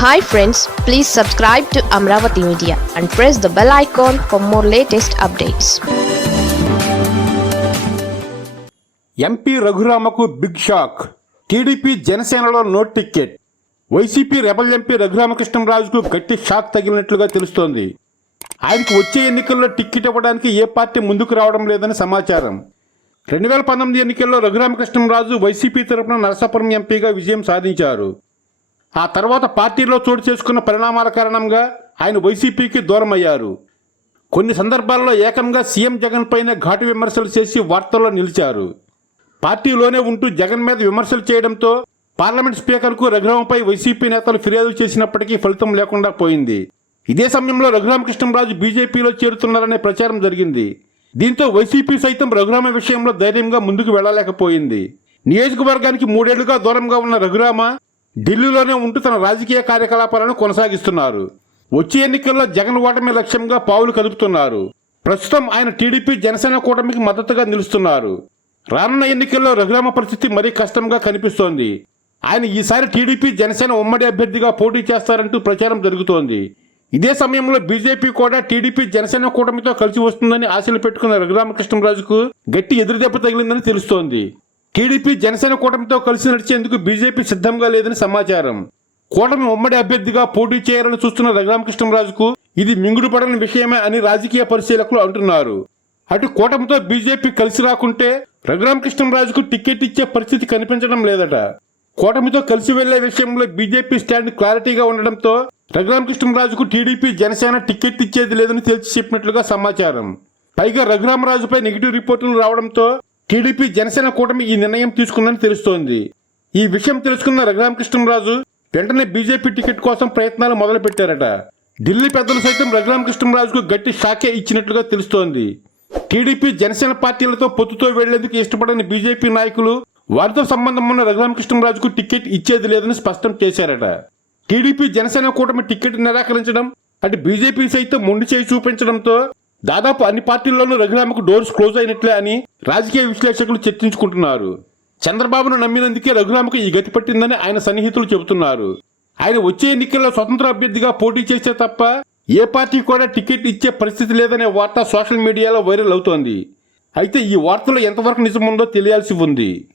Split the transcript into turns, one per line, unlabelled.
Hi friends please subscribe to Amaravati media and press the bell icon for more latest updates
MP రఘురామకు big shock TDP జనసేనలో no ticket YCP rebel MP రఘురామకృష్ణరాజుకు గట్టి shock తగిలినట్లుగా తెలుస్తోంది. ఆయనకు వచ్చే ఎన్నికల్లో ticket ఇవ్వడానికి ఏ party ముందుకు రావడం లేదని సమాచారం. రెండు వేల పంతొమ్మిది ఎన్నికల్లో రఘురామకృష్ణరాజు వైసీపీ తరపున నరసాపురం ఎంపీగా విజయం సాధించారు. ఆ తర్వాత పార్టీలో చోటు చేసుకున్న పరిణామాల కారణంగా ఆయన వైసీపీకి దూరమయ్యారు. కొన్ని సందర్భాల్లో ఏకంగా సీఎం జగన్ పైన ఘాటు విమర్శలు చేసి వార్తల్లో నిలిచారు. పార్టీలోనే ఉంటూ జగన్ మీద విమర్శలు చేయడంతో పార్లమెంట్ స్పీకర్కు రఘురామపై వైసీపీ నేతలు ఫిర్యాదు చేసినప్పటికీ ఫలితం లేకుండా పోయింది. ఇదే సమయంలో రఘురామకృష్ణరాజు బీజేపీలో చేరుతున్నారనే ప్రచారం జరిగింది. దీంతో వైసీపీ సైతం రఘురామ విషయంలో ధైర్యంగా ముందుకు వెళ్ళలేకపోయింది నియోజకవర్గానికి మూడేళ్ళుగా దూరంగా ఉన్న రఘురామ ఢిల్లీలోనే ఉంటూ తన రాజకీయ కార్యకలాపాలను కొనసాగిస్తున్నారు. వచ్చే ఎన్నికల్లో జగన్ ఓటమి లక్ష్యంగా పావులు కదుపుతున్నారు. ప్రస్తుతం ఆయన టీడీపీ జనసేన కూటమికి మద్దతుగా నిలుస్తున్నారు. రానున్న ఎన్నికల్లో రఘురామ పరిస్థితి మరీ కష్టంగా కనిపిస్తోంది. ఆయన ఈసారి టీడీపీ జనసేన ఉమ్మడి అభ్యర్థిగా పోటీ చేస్తారంటూ ప్రచారం జరుగుతోంది. ఇదే సమయంలో బీజేపీ కూడా టీడీపీ జనసేన కూటమితో కలిసి వస్తుందని ఆశలు పెట్టుకున్న రఘురామకృష్ణరాజుకు గట్టి ఎదురుదెబ్బ తగిలిందని తెలుస్తోంది. టీడీపీ జనసేన కూటమితో కలిసి నడిచేందుకు బీజేపీ సిద్ధంగా లేదని సమాచారం. కూటమి ఉమ్మడి అభ్యర్థిగా పోటీ చేయాలని చూస్తున్న రఘురామకృష్ణరాజుకు ఇది మింగుడుపడని విషయమే అని రాజకీయ పరిశీలకులు అంటున్నారు. అటు కూటమితో బీజేపీ కలిసి రాకుంటే రఘురామకృష్ణరాజుకు టికెట్ ఇచ్చే పరిస్థితి కనిపించడం లేదట. కూటమితో కలిసి వెళ్ళే విషయంలో బీజేపీ స్టాండ్ క్లారిటీగా ఉండడంతో రఘురామకృష్ణరాజుకు టీడీపీ జనసేన టికెట్ ఇచ్చేది లేదని తేల్చి చెప్పినట్లుగా సమాచారం. పైగా రఘురామరాజుపై నెగిటివ్ రిపోర్టులు రావడంతో టీడీపీ జనసేన కూటమి ఈ నిర్ణయం తీసుకుందని తెలుస్తోంది. ఈ విషయం తెలుసుకున్న రఘురామకృష్ణరాజు వెంటనే బీజేపీ టికెట్ కోసం ప్రయత్నాలు మొదలుపెట్టారట. ఢిల్లీ పెద్దలు సైతం రఘురామకృష్ణరాజుకు గట్టి షాకే ఇచ్చినట్లుగా తెలుస్తోంది. టీడీపీ జనసేన పార్టీలతో పొత్తుతో వెళ్ళేందుకు ఇష్టపడని బీజేపీ నాయకులు వారితో సంబంధం ఉన్న రఘురామకృష్ణరాజుకు టికెట్ ఇచ్చేది లేదని స్పష్టం చేశారట. టీడీపీ జనసేన కూటమి టికెట్ నిరాకరించడం అటు బీజేపీ సైతం మొండి చేయి చూపించడంతో దాదాపు అన్ని పార్టీల్లోనూ రఘురామకు డోర్స్ క్లోజ్ అయినట్లే అని రాజకీయ విశ్లేషకులు చర్చించుకుంటున్నారు. చంద్రబాబును నమ్మినందుకే రఘురామకు ఈ గతి పట్టిందని ఆయన సన్నిహితులు చెబుతున్నారు. ఆయన వచ్చే ఎన్నికల్లో స్వతంత్ర అభ్యర్థిగా పోటీ చేస్తే తప్ప ఏ పార్టీ కూడా టికెట్ ఇచ్చే పరిస్థితి లేదనే వార్త సోషల్ మీడియాలో వైరల్ అవుతోంది. అయితే ఈ వార్తలో ఎంతవరకు నిజముందో తెలియాల్సి ఉంది.